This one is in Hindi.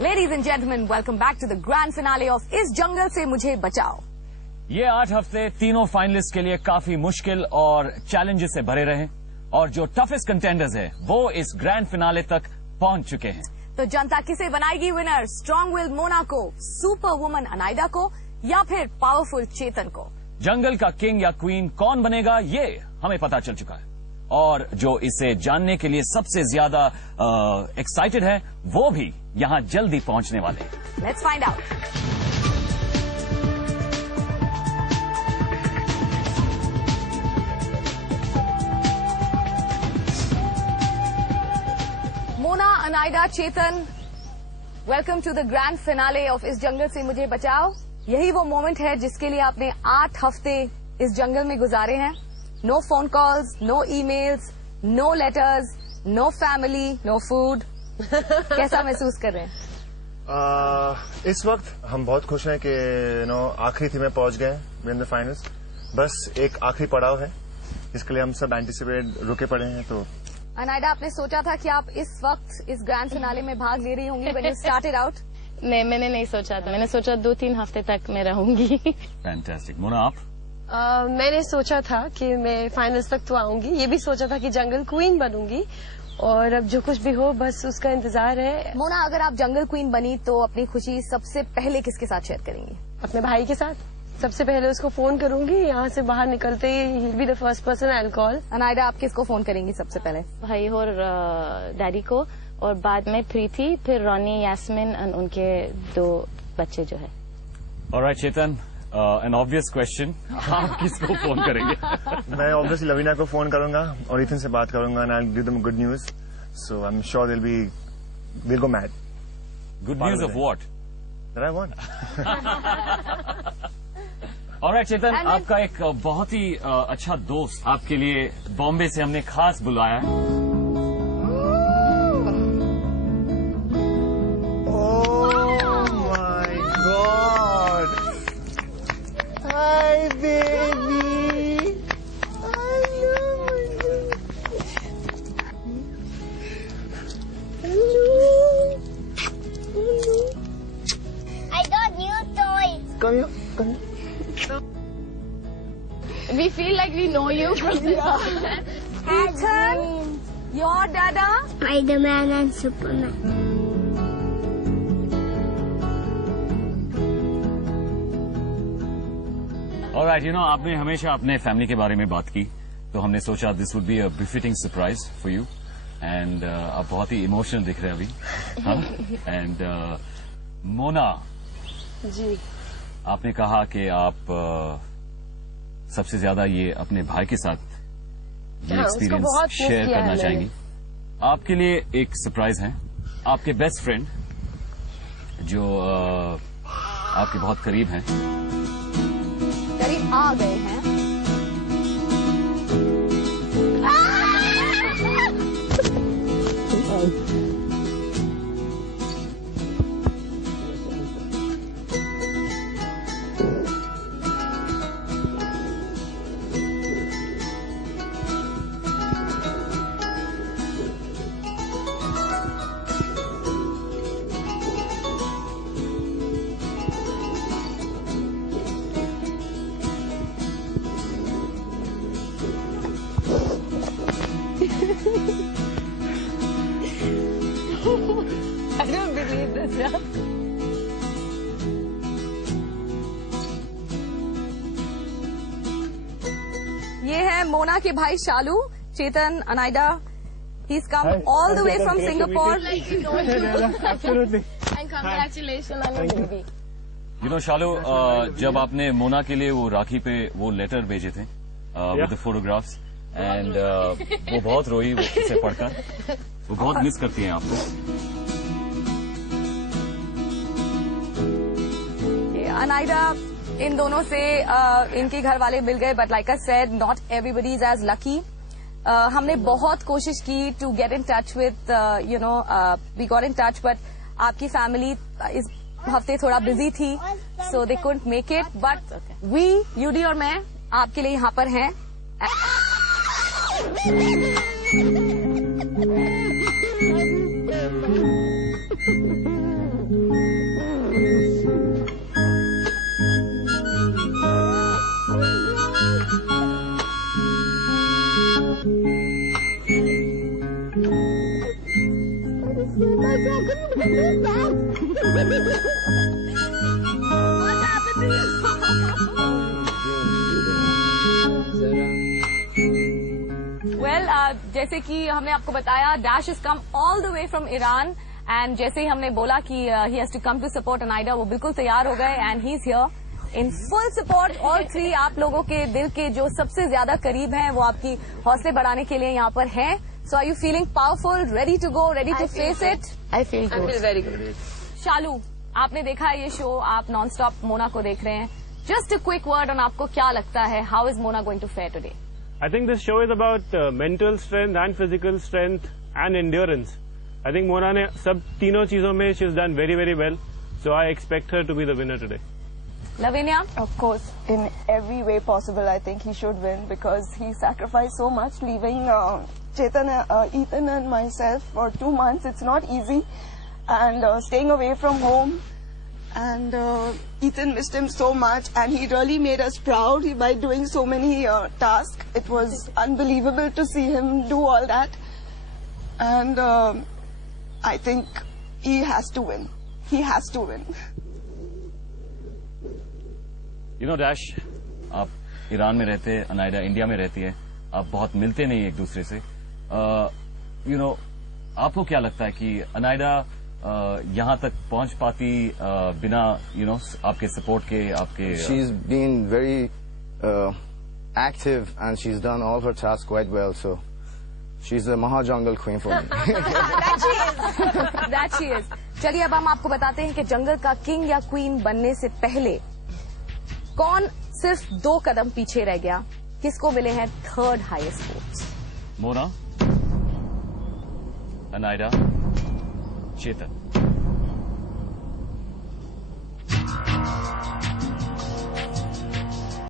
Ladies and gentlemen, welcome back to the grand finale of इस जंगल से मुझे बचाओ। ये 8 हफ्ते तीनों फाइनलिस्ट के लिए काफी मुश्किल और चैलेंजेस से भरे रहे और जो टफेस्ट कंटेंडर्स है वो इस ग्रैंड फिनाले तक पहुंच चुके हैं। तो जनता किसे बनाएगी विनर? स्ट्रॉन्ग विल मोना को, सुपर वुमन अनाइडा को या फिर पावरफुल चेतन को? जंगल का किंग या क्वीन कौन बनेगा ये हमें पता चल चुका है और जो इसे जानने के लिए सबसे ज्यादा एक्साइटेड है वो भी यहाँ जल्दी पहुंचने वाले हैं। Let's find out. Mona, Anaida, Chetan, welcome to the grand finale of इस जंगल से मुझे बचाओ। यही वो मोमेंट है जिसके लिए आपने 8 हफ्ते इस जंगल में गुजारे हैं। No phone calls, no emails, no letters, no family, no food. कैसा महसूस कर रहे हैं? इस वक्त हम बहुत खुश हैं कि आखिरी थी में पहुंच गए विन द फाइनल्स। बस एक आखिरी पड़ाव है जिसके लिए हम सब एंटिसिपेट रुके पड़े हैं। तो अनाइडा, आपने सोचा था कि आप इस वक्त इस ग्रैंड फिनाले में भाग ले रही होंगी व्हेन यू स्टार्टेड आउट? नहीं, मैंने नहीं सोचा था। मैंने सोचा 2-3 हफ्ते तक मैं रहूंगी। फैंटास्टिक। मोना, आप? मैंने सोचा था कि मैं फाइनल्स तक तो आऊंगी। ये भी सोचा था कि जंगल क्वीन बनूंगी और अब जो कुछ भी हो बस उसका इंतजार है। मोना, अगर आप जंगल क्वीन बनी तो अपनी खुशी सबसे पहले किसके साथ शेयर करेंगी? अपने भाई के साथ। सबसे पहले उसको फोन करूंगी। यहाँ से बाहर निकलते ही he'll be the first person I'll call। अनाइडा, आप किसको फोन करेंगी सबसे पहले? भाई और डैडी को, और बाद में प्रीति, फिर रॉनी, यास्मिन और उनके 2 बच्चे जो है। ऑलराइट चेतन, एन ऑब्वियस क्वेश्चन, आप किसको फोन करेंगे? मैं ऑब्वियसली लवीना को फोन करूंगा और इथन से बात करूंगा and I will give them good news. So I am sure they'll go mad। Good news of what? That I won। Alright Chetan, आपका एक बहुत ही अच्छा दोस्त आपके लिए बॉम्बे से हमने खास बुलाया है। Oh my God! Hi baby! I love you. Hello. I got new toys. Come here. Come here. We feel like we know you from this. Ethan, your dada? Spider-Man and Superman. Alright, आपने हमेशा अपने फैमिली के बारे में बात की तो हमने सोचा this would be a befitting surprise for you and आप बहुत ही इमोशनल दिख रहे हैं अभी। एंड मोना जी, आपने कहा कि आप सबसे ज्यादा ये अपने भाई के साथ ये एक्सपीरियंस शेयर करना चाहेंगी। आपके लिए एक सरप्राइज है। आपके बेस्ट फ्रेंड जो आपके बहुत करीब हैं, करीब आ गए हैं। I don't believe this, yeah. ये है मोना के भाई शालू, चेतन, अनाइडा। He's come all the way from Singapore. Absolutely. And congratulations on your baby. शालू, जब आपने मोना के लिए वो राखी पे वो लेटर भेजे थे विद द फोटोग्राफ्स एंड वो बहुत रोई वो उसे पढ़कर। वो बहुत मिस करती हैं आपको। अनाइडा, इन दोनों से इनके घर वाले मिल गए but like I said not everybody is as lucky. हमने बहुत कोशिश की to get in touch with we got in touch but आपकी फैमिली इस हफ्ते थोड़ा बिजी थी so they couldn't make it but we यूडी और मैं आपके लिए यहाँ पर हैं। वेल जैसे कि हमने आपको बताया, Dash is come all the way from Iran and जैसे ही हमने बोला कि he has to come to support Anaida, वो बिल्कुल तैयार हो गए and he is here in full support. All three आप लोगों के दिल के जो सबसे ज्यादा करीब हैं वो आपकी हौसले बढ़ाने के लिए यहाँ पर हैं। So are you feeling powerful, ready to go, ready to face it? I feel very good. Shalu, आपने देखा है ये शो, आप नॉन स्टॉप मोना को देख रहे हैं, just a quick word on आपको क्या लगता है, how is Mona going to fare today? I think this show is about mental strength and physical strength and endurance. I think Mona ने सब तीनों चीजों में she's done very very well. So I expect her to be the winner today. Lavinia? Of course, in every way possible, I think he should win because he sacrificed so much, leaving Chetan, Ethan and myself for 2 months. It's not easy, and staying away from home. And Ethan missed him so much, and he really made us proud by doing so many tasks. It was unbelievable to see him do all that, and I think he has to win. He has to win. You know, Dash, आप ईरान में रहते हैं, अनाइडा इंडिया में रहती है, आप बहुत मिलते नहीं एक दूसरे से। You know, आपको क्या लगता है कि अनाइडा यहाँ तक पहुंच पाती बिना आपके सपोर्ट के, आपके? She's been very active and she's done all her tasks quite well, so she's a Maha Jungle Queen for me. That she is. चलिए अब हम आपको बताते हैं कि जंगल का किंग या क्वीन बनने से पहले कौन सिर्फ 2 कदम पीछे रह गया, किसको मिले हैं 3rd highest votes? Mona, Anaida, चेतन।